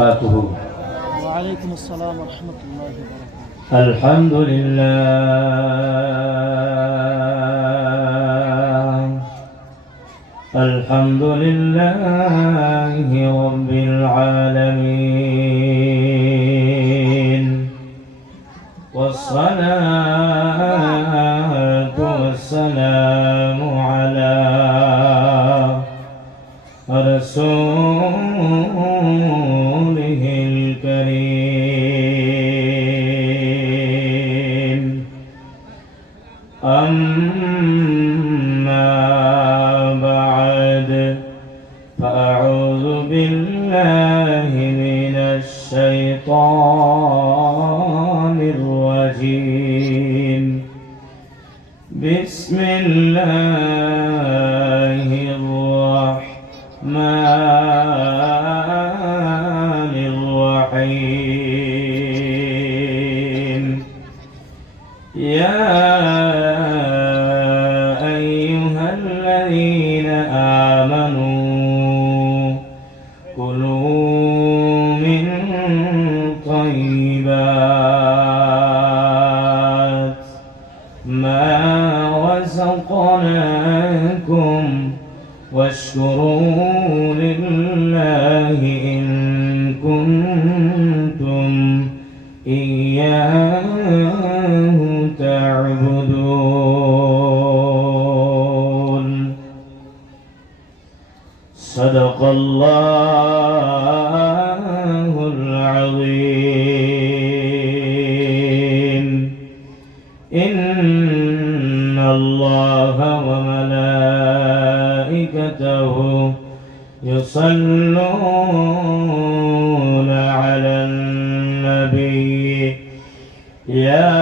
وعليكم السلام ورحمة الله وبركاته. الحمد لله رب العالمين، والصلاة والسلام على رسوله الكريم. أما بعد، فأعوذ بالله من الشيطان الرجيم. بسم الله الرحمن الرحيم. يا أيها الذين آمنوا كلوا من طيبات ما رزقناكم واشكروا لله إن كنتم إياه تعبدون. صدق الله العظيم. إن الله وملائكته يصلون على النبي. يا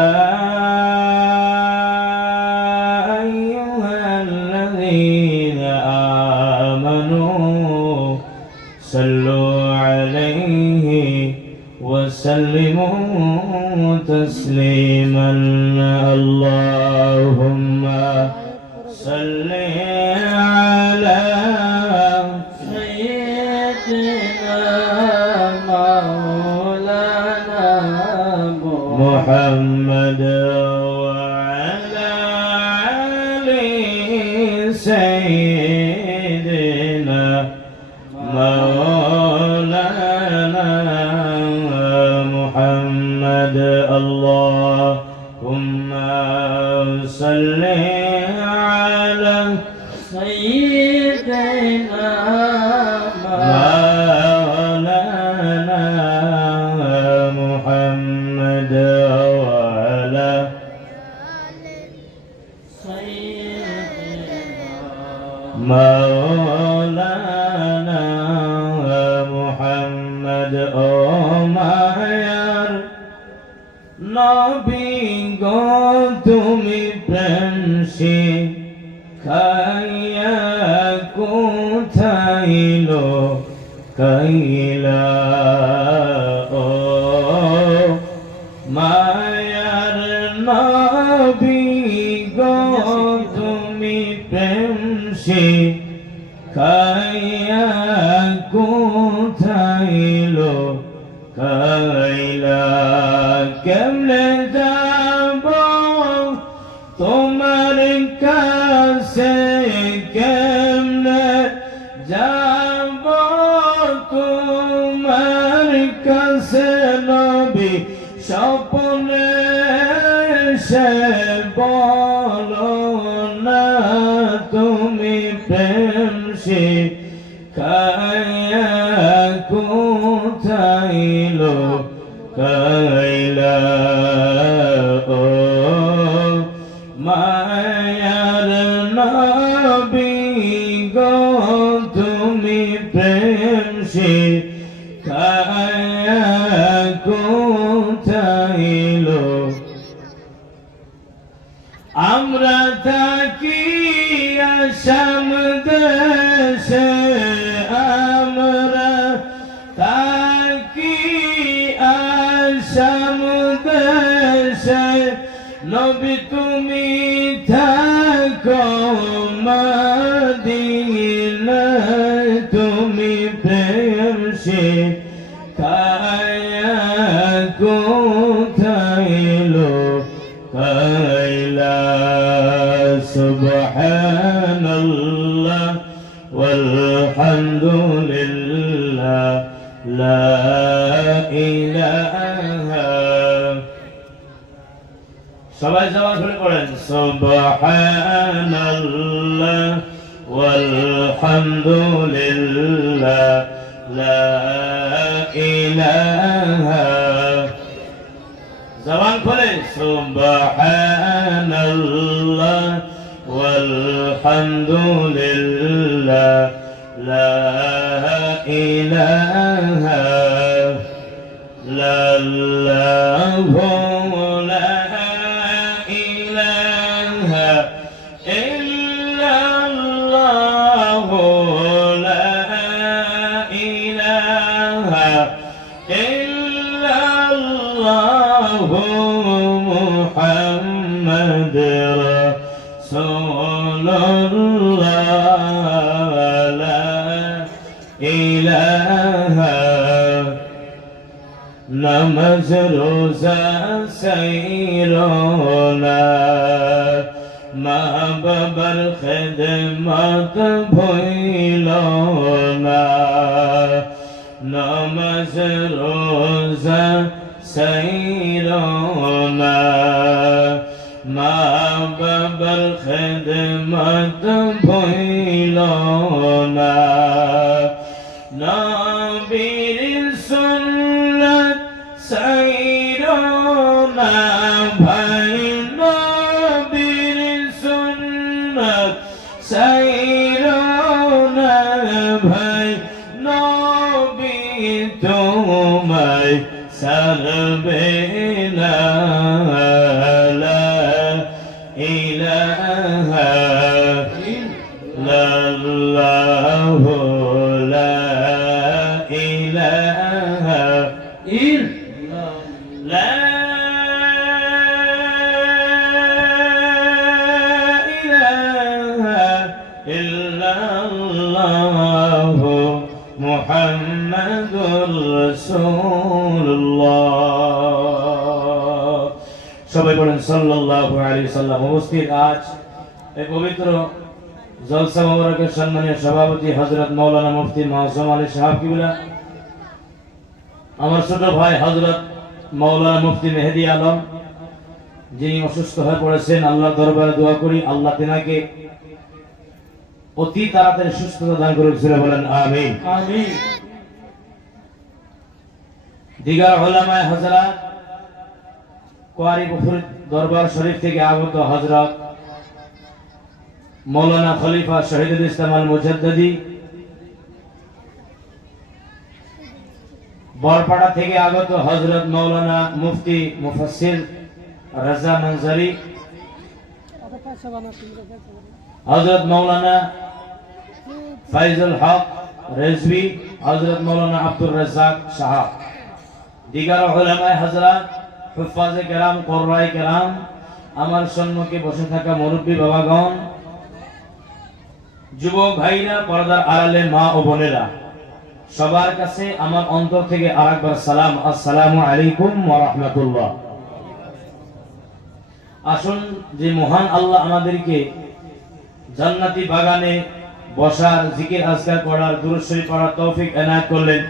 أيها الذين آمنوا صلوا عليه وسلموا تسليما. اللهم صل على سيدنا مولانا محمد وعلى آل سيدنا مولانا محمد. اللهم صل على سيدنا مولانا محمد وعلى سيدنا مولانا محمد. Oh my নবী গো তুমি প্রেম শিখাইয়া কোথায় লুকাইলা? ও মায়ার নবী গো তুমি প্রেম শিখাইয়া কোথায় লুকাইলা? কেমনে যাব তোমার কাছে, কেমনে যাব তোমার কাছে? নবী স্বপ্নে সে বলো না তুমি প্রেম শিখাইয়া কোথায় লুকাইলা? ও মায়ার নবী গো তুমি প্রেম শিখাইয়া কোথায় আমরা থাকি আসাম দেশে, আমরা থাকি আসাম দেশে। নবী তুমি থাকো মদিনায়, তুমি প্রেম শিখাইয়া কায়া কোথাইলো কাইলা সুবহানাল্লাহ ওয়ালহামদুলিল্লাহ লা ইলাহা সবাই জবান খুলে পড়েন সুবহানাল্লাহ ওয়ালহামদুলিল্লাহ লা ইলাহা জবান খুলে সুবহানাল্লাহ ওয়ালহামদুলিল্লাহ লা ইলাহা ইল্লাল্লাহু محمد رسول الله لا إله نماز روزা سيرنا মা বাবার খেদমত ভইল না নামাজ রোজা সাইরনা মা বাবার খেদমত ভইল না নবীর সুন্নাত সাইরনা ভাই নবীর সুন্নাত সাইরনা ভাই নবী তোমায় সারবে না লা ইলাহা ইল্লাল্লাহু লা ইলাহা ইল্লাল্লাহ মুহাম্মাদুর রাসূলুল্লাহ সবাই বলেন সাল্লাল্লাহু আলাইহি সাল্লাম। উপস্থিত আজ এই পবিত্র জলসা মোবারকের সম্মানীয় সভাপতি হযরত মাওলানা মুফতি মাসুম আলী সাহেব কিবলা, আমার ছোট ভাই হযরত মাওলানা মুফতি মেহেদী আলম যিনি অসুস্থ হয়ে পড়েছেন, আল্লাহর দরবারে দোয়া করি আল্লাহ তিনাকে অতি তাড়াতাড়ি সুস্থতা দান করুন, বলেন আমিন আমিন। দিগার উলামায়ে হযরত কোয়ারি পুকুর দরবার শরীফ থেকে আগত হযরত মাওলানা খলিফা শহীদুল ইসলাম আল মুজাদ্দিদি, বরপাড়া থেকে আগত হযরত মাওলানা মুফতি মুফাসসির রাজা মানজারি, হযরত মাওলানা ফাইজুল হক রেজভি, হযরত মাওলানা আব্দুর রাজ্জাক সাহাব, দিগার উলামায়ে হযরত হুফাজে কেরাম কুররায়ে কেরাম, আমার সম্মুখে বসে থাকা মুরব্বী বাবাগণ, যুবক ভাইরা, পর্দার আড়ালে মা ও বোনেরা, সবার কাছে আমার অন্তর থেকে আরেকবার সালাম, আসসালামু আলাইকুম ওয়া রাহমাতুল্লাহ। আসুন যে মহান আল্লাহ আমাদেরকে জান্নাতি বাগানে বসার, জিকির আজকার করার, দুরূদ শরীফ পড়ার তৌফিক এনায়েত করলেন,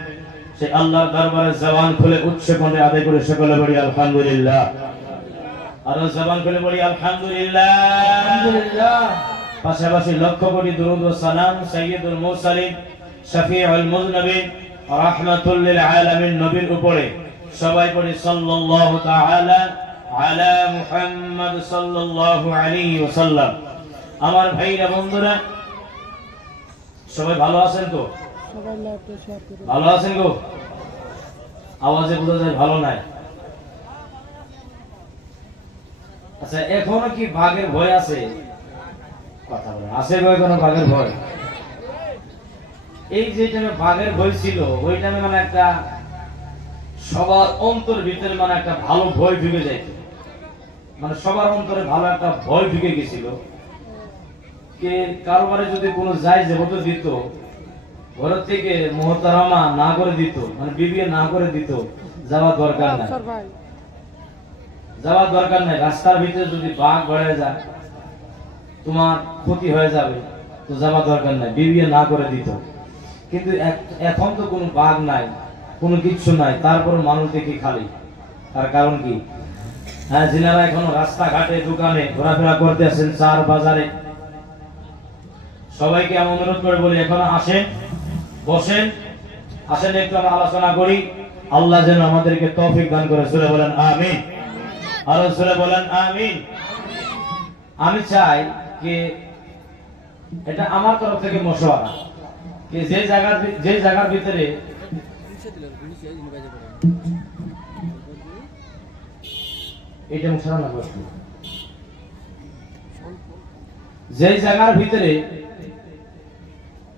সেই আল্লাহর দরবারে জবান খুলে উচ্চ কণ্ঠে আদায় করে সকলে বলি আলহামদুলিল্লাহ। আর জবান খুলে বলি আলহামদুলিল্লাহ আলহামদুলিল্লাহ। পাশাপাশি লক্ষ কোটি দুরূদ ও সালাম সাইয়্যিদুল মুরসালিন শফিউল মুযনিবিন রাহমাতুল লিল আলামিন নবীর উপরে সবাই পড়ি সাল্লাল্লাহু তাআলা আলা মুহাম্মদ সাল্লাল্লাহু আলাইহি ওয়াসাল্লাম। আমার ভাইরা, বন্ধুরা, সবাই ভালো আছেন তো? ভালো আছেন গো? আওয়াজে বোঝা যায় ভালো নাই। আচ্ছা, এখনো কি বাঘের ভয় আছে? কথা বলেন, আছে গো এখনো বাঘের ভয়? এই যে টাইমে বাঘের ভয় ছিল, ওই টাইমে মানে একটা সবার অন্তর ভিতরে মানে একটা ভালো ভয় ঢুকে যাইত, মানে সবার অন্তরে ভালো একটা ভয় ঢুকে গেছিল। কে কারোবারে যদি কোনো যায় যেহেতু দিত, ঘর থেকে মোহতারামা না করে দিত, মানে বিবি না করে দিত, যাওয়ার দরকার নাই, যাওয়ার দরকার নাই। রাস্তার ভিতরে যদি বাঘ বেড়ে যায় তোমার ক্ষতি হয়ে যাবে, তো যাওয়ার দরকার নাই, বিবি না করে দিত। কিন্তু এখন তো কোনো বাঘ নাই, কোনো কিচ্ছু নাই, তারপর মানুষ দেখি খালি। তার কারণ কি? হ্যাঁ, যিনারা এখন রাস্তাঘাটে দোকানে ঘোরাফেরা করতে আছেন, চার বাজারে, সবাইকে আমি অনুরোধ করে বলি এখন আসেন, বসেন, আসেন একটু আমরা আলোচনা করি। আল্লাহ যেন আমাদেরকে তৌফিক দান করে। সূরা বলেন আমিন, আর সূরা বলেন আমিন। আমি চাই যে এটা আমার তরফ থেকে মশওয়ারা, যে জায়গার ভিতরে এটা মুশারানা করতে, যে জায়গার ভিতরে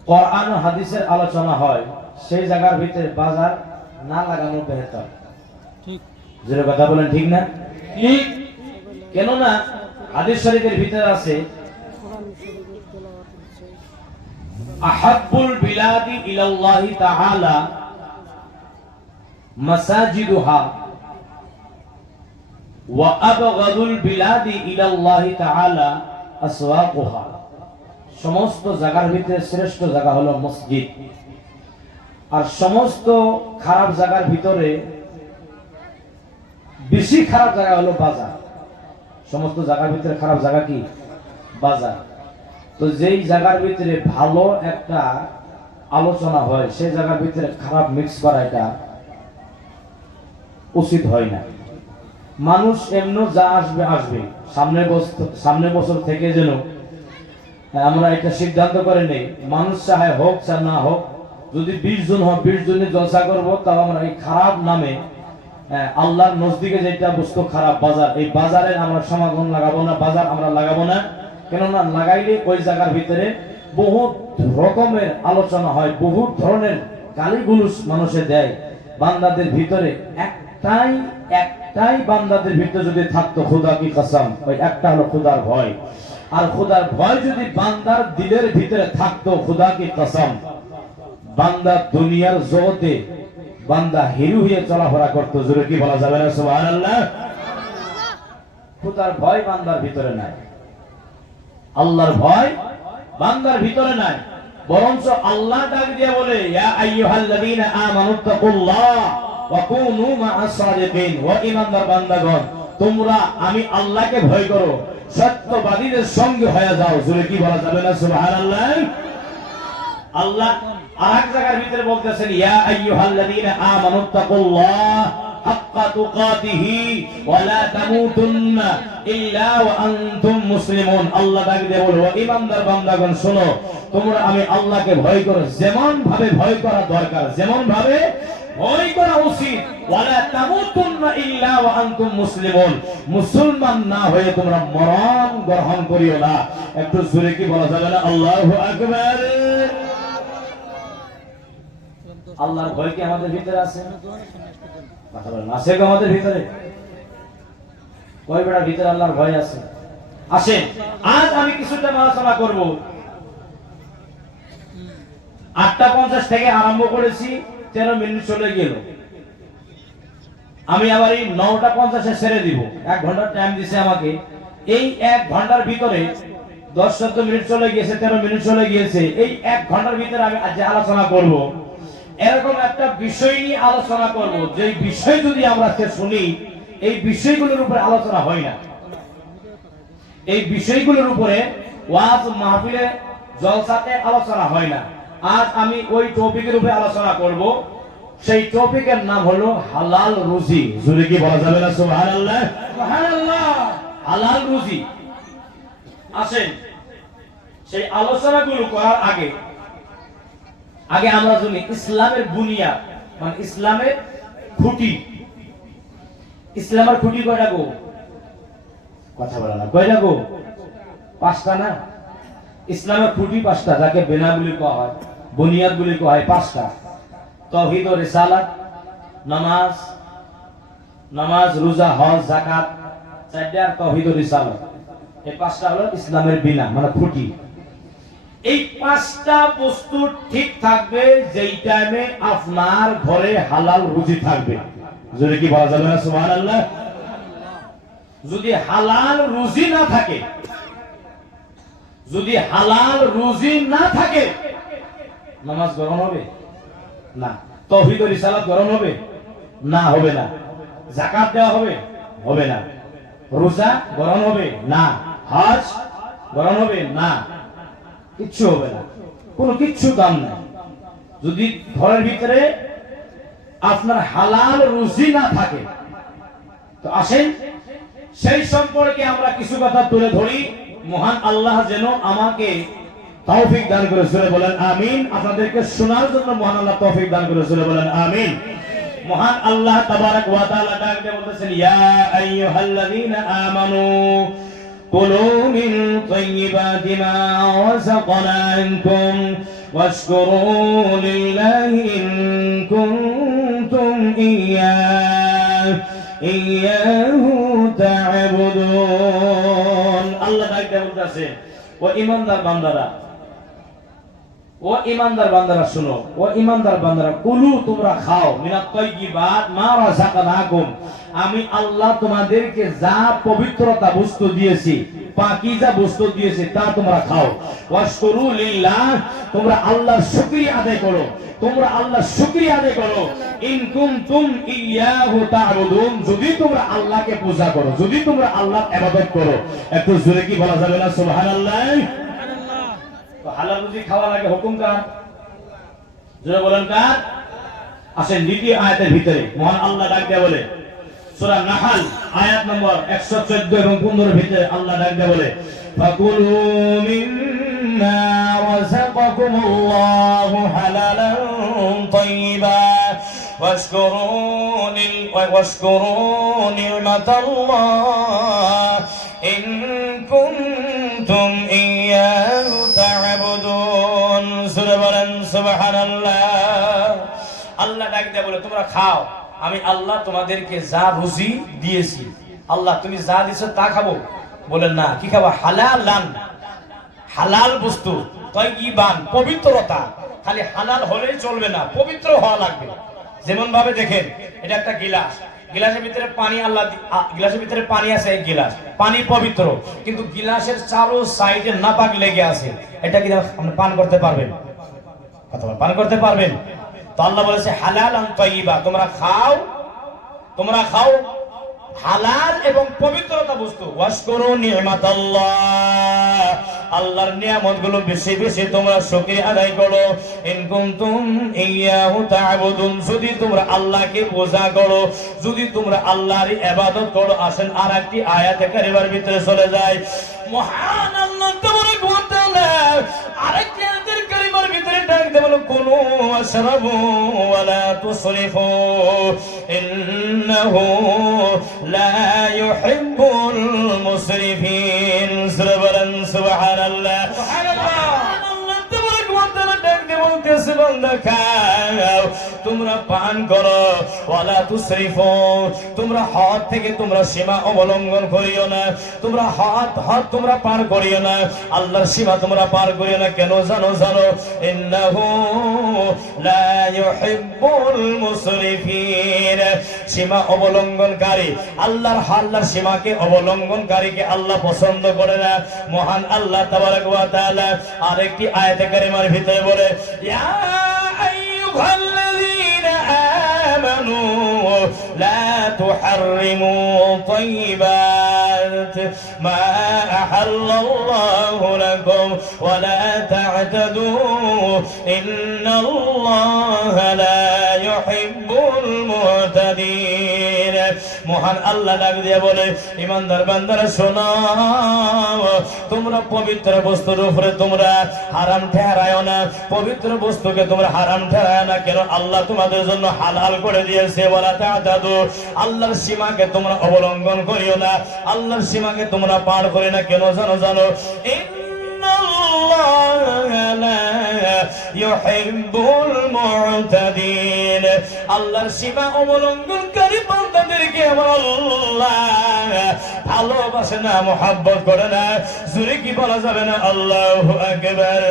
কোরআন ও হাদিসের আলোচনা হয়, সেই জায়গার ভিতরে বাজার না লাগানো বেহতর। ঠিক, যে কথা বলেন ঠিক না? ঠিক। কেননা হাদিস শরীফের ভিতরে আছে আহাব্বুল বিলাদি ইলাল্লাহি তাআলা মাসাজিদুহা ওয়া আবগাদুল বিলাদি ইলাল্লাহি তাআলা আসওয়াকুহা। সমস্ত জায়গার ভিতরে শ্রেষ্ঠ জায়গা হলো মসজিদ, আর সমস্ত খারাপ জায়গার ভিতরে বেশি খারাপ জায়গা হলো বাজার। সমস্ত জায়গার ভিতরে খারাপ জায়গা কি? বাজার। তো যেই জায়গার ভিতরে ভালো একটা আলোচনা হয়, সেই জায়গার ভিতরে খারাপ মিক্স করা এটা উচিত হয় না। মানুষ এমন যা আসবে আসবে, সামনের বছর থেকে যেন আমরা একটা সিদ্ধান্ত করে নেই, মানুষ চাহে হোক চা না হোক, যদি 20 জন হয় 20 জনের জলসা করবো, তাও আমরা এই খারাপ নামে আল্লাহর নজদিকে যেটা বস্তু খারাপ বাজার, এই বাজারে আমরা সমাগম লাগাবো না, বাজার আমরা লাগাবো না। কেননা লাগাইলে ওই জায়গার ভিতরে বহুত রকমের আলোচনা হয়, বহুত ধরনের গালিগুলোস মানুষে দেয়। বান্দাদের ভিতরে একটাই বান্দাদের ভিতরে যদি থাকতো, খোদা কি কসম, ওই একটা হলো খোদার ভয়। আর খোদার ভয় যদি বান্দার দিলের ভিতরে থাকতো, খোদা কি কসম, বান্দা দুনিয়ার জগতে বান্দা হিরো হয়ে চলাফেরা করতো। জোরে কি বলা যাবে না সুবহানাল্লাহ? খোদার ভয় বান্দার ভিতরে নাই, আল্লাহর ভয় বান্দার ভিতরে নাই। বরঞ্চ আল্লাহ ডাক দিয়ে বলে, ইয়া আইয়ুহাল্লাযীনা আমানুত্তাকুল্লাহ ওয়া কুনু মা'আস সাদিকিন। ওয়া ঈমানদার বান্দাগণ, তোমরা আমি আল্লাহকে ভয় করো, সত্যবাদীদের সঙ্গে হয়ে যাও। জোরে কি বলা যাবে না সুবহানাল্লাহ? আল্লাহ আরেক জায়গার ভিতরে বলতেছেন, ইয়া আইয়ুহাল্লাযীনা আমানুত্তাকুল্লাহ হাক্কা তুকাতিহি ওয়া লা তামুতুন্না ইল্লা ওয়া আনতুম মুসলিমুন। আল্লাহ ডাক দিয়ে বলে, ও ঈমানদার বান্দাগণ শোনো, তোমরা আমি আল্লাহকে ভয় করো যেমন ভাবে ভয় করা দরকার, যেমন ভাবে ভয় করা উচিত। ওয়া লা তামুতুন্না ইল্লা ওয়া আনতুম মুসলিমুন, মুসলমান না হয়ে তোমরা মরণ গ্রহণ করিও না। একটু জোরে কি বলা যাবে না আল্লাহু আকবার? আল্লাহর ভয় কি আমাদের ভিতরে আছে? কথা বলেন, আছে কি আমাদের ভিতরে? কয় বেড়া ভিতরে আল্লাহর ভয় আছে? আসেন আজ আমি কিছুটা আলোচনা করব। 8:50 থেকে আরম্ভ করেছি, 13 মিনিট চলে গেল। আমি আবার এই 9:50 ছেড়ে দিব। 1 ঘন্টা টাইম দিছে আমাকে। এই 1 ঘন্টার ভিতরে 10-14 মিনিট চলে গিয়েছে, 13 মিনিট চলে গিয়েছে। এই 1 ঘন্টার ভিতরে আমি আজ আলোচনা করব, এরকম একটা বিষয় নিয়ে আলোচনা করব, যে বিষয় যদি আমরা শুনি, এই বিষয়গুলোর উপরে আলোচনা হয় না। এই বিষয়গুলোর উপরে ওয়াজ মাহফিলে জলসাতে আলোচনা হয় না। আজ আমি ওই টপিকের উপরে আলোচনা করব। সেই টপিকের নাম হলো হালাল রুজি। জোরে কি বলা যাবে না সুবহানাল্লাহ? সুবহানাল্লাহ। হালাল রুজি। আসেন সেই আলোচনাগুলো করার আগে আমরা জানি ইসলামের বুনিয়াদ, মানে ইসলামের খুঁটি। ইসলামের খুঁটি কয়টা গো? কথা বলা না, কয়টা গো? 5টা না? ইসলামের খুঁটি 5টা, যাকে বেনা বলে কোয়া হয়, বুনিয়াদ বলে কোয়া হয় 5টা। তাওহীদ ও রিসালাত, নামাজ, রোজা, হজ, যাকাত, 4টা, আর তাওহীদ ও রিসালাত। এই 5টা হলো ইসলামের বিনা, মানে খুঁটি। এই পাঁচটা বস্তু ঠিক থাকবে যেই টাইমে আপনার ঘরে হালাল রুজি থাকবে। যদি কি বলা যাবে না সুবহানাল্লাহ? যদি হালাল রুজি না থাকে, যদি হালাল রুজি না থাকে, নামাজ গ্রহণ হবে না, তাওহীদ ও রিসালাত গ্রহণ হবে না, হবে না। যাকাত দেওয়া হবে, হবে না। রোজা গ্রহণ হবে না, হজ গ্রহণ হবে না, কিচ্ছু হবে না, কোনো কিচ্ছু দাম নাই। যদি ঘরের ভিতরে আপনার হালাল রুজি না থাকে, তো আসেন সেই সম্পর্কে আমরা কিছু কথা তুলে ধরি। মহান আল্লাহ যেন আমাকে তৌফিক দান করে, সুরে বলেন আমিন। আপনাদেরকে শোনার জন্য মহান আল্লাহ তৌফিক দান করে, সুরে বলেন আমিন। মহান আল্লাহ তাবারাক ওয়া তাআলা ডাক দিয়ে বলতেছেন, ইয়া আইয়ুহাল্লাযীনা আমানু কুলু মিন তাইয়্যিবাতি মা রাযাকনাকুম ওয়াশকুরু লিল্লাহি ইন কুনতুম ইয়্যাহু তা'বুদুন। আল্লাহ ডাক দিয়ে বলতেছে, ও ঈমানদার বান্দারা, ও ঈমানদার বান্দারা শুনো, ও ঈমানদার বান্দারা, কুলু তোমরা খাও, মিনাত তাইয়্যিবাত মা রাযাকনাকুম, আমি আল্লাহ তোমাদেরকে যা পবিত্রতা বস্তু দিয়েছি, পাকিজা বস্তু দিয়েছি, তা তোমরা খাও। ওয়াশকুরু লিল্লাহ, তোমরা আল্লাহর শুকরিয়া আদায় করো, তোমরা আল্লাহর শুকরিয়া আদায় করো। ইন কুনতুম ইয়্যাহু তা'বুদুন, যদি তোমরা আল্লাহকে পূজা করো, যদি তোমরা আল্লাহর ইবাদত করো। একটু জোরে কি বলা যাবে না সুবহানাল্লাহ? তো হালাল রুজি খাওয়া লাগে, হুকুম কার? জোরে বলেন কার? আসেন দ্বিতীয় আয়াতের ভিতরে মহান আল্লাহ ডাক দিয়ে বলে, সূরা নাহল আয়াত নম্বর 114 এবং 15 এর ভিতরে আল্লাহ ডাক দিয়ে বলে, ফাকুলু মিম্মা রাযাকাকুমুল্লাহু হালালান তাইয়্যিবা ওয়াশকুরু নি'মাতাল্লাহ ইন কুনতুম ইয়্যাহু তা'বুদুন। সূরা বলেন সুবহানাল্লাহ। আল্লাহ ডাক দিয়ে বলে, তোমরা খাও, আমি আল্লাহ তোমাদেরকে যা রুজি দিয়েছি, আল্লাহ তুমি যা দিয়েছো তা খাবো। বলেন না, কি খাবো? হালালান, হালাল বস্তু, তাইয়্যিবান, পবিত্রতা। খালি হালাল হলেই চলবে না, পবিত্র হওয়া লাগবে। যেমন ভাবে দেখেন, এটা একটা গিলাস, গিলাসের ভিতরে পানি, আল্লাহ গিলাসের ভিতরে পানি আছে, এক গিলাস পানি পবিত্র, কিন্তু গিলাসের চারো সাইডে নাপাক লেগে আছে, এটা কি আপনি পান করতে পারবেন? পান করতে পারবেন? তো আল্লাহ বলেছে হালালান তাইয়্যিবা, তোমরা খাও, তোমরা খাও হালাল এবং পবিত্রতা বস্তু। ওয়াশকুরু নি'মাতাল্লাহ, আল্লাহর নিয়ামতগুলো বেশি বেশি তোমরা শুকরিয়া আদায় করো। ইন কুনতুম ইয়্যাহু তা'বুদুন, যদি তোমরা আল্লাহকে পূজা করো, যদি তোমরা আল্লাহর ইবাদত করো। আসেন আরেকটি আয়াতে কারিমার ভিতরে চলে যায়। মহান আল্লাহ তাবারাক ওয়া তাআলা আরেকটি আয়াতের কারিমার ভিতরে ডাক দিয়ে বলেন, কুলু ওয়াশরাবু ওয়া লা তুসরিফু ইন্নাহু লা ইউহিব্বুল মুসরিফিন। সুবহানাল্লাহ, সুবহানাল্লাহ। আল্লাহ তাবারাক ওয়া তাআলা ডাক দিয়ে বলতেছে, বান্দা খাও, তোমরা পান করো, ওয়া লা তুসরিফু, তোমরা হদ থেকে তোমরা সীমা অবলম্বন করিও না, তোমরা হদ তোমরা পার করিও না, আল্লাহর সীমা তোমরা পার করিও না। কেন জানো? ইন্নাহু লা ইউহিব্বুল মুসরিফিন, সীমা অবলম্বনকারী, আল্লাহর সীমাকে অবলম্বনকারীকে আল্লাহ পছন্দ করে না। মহান আল্লাহ তাবারাক ওয়া তাআলা আরেকটি আয়াতে কারিমার ভিতরে বলে, ইয়া আইয়ুহাল্লাযীনা আমানু লা তুহাররিমু তাইয়্যিবাত মা আহাল্লাল্লাহু লাকুম ওয়া লা তা'তাদু ইন্নাল্লাহা লা ইউহিব্বুল মু'তাদিন। মহান আল্লাহ ডাক দিয়ে বলে, ঈমানদার বান্দারা শোনো, তোমরা পবিত্র বস্তুর উপরে তোমরা হারাম ঠেরায়ো না, পবিত্র বস্তুকে তোমরা হারাম ঠেরায়ো না। কেন? আল্লাহ তোমাদের জন্য হালাল করে দিয়েছে। ওয়ালা তা'তাদু, আল্লাহর সীমাকে তোমরা অবলম্বন করিও না, আল্লাহর সীমাকে তোমরা পার করে না। কেন জানো? ইন্নাল্লাহা লা ইউহিব্বুল মুতাদিন। আল্লাহর সীমা অবলম্বনকারী বান্দাদেরকে আমার আল্লাহ ভালোবাসে না, মুহাব্বত করে না। জোরে কি বলা যাবে না? আল্লাহু আকবার।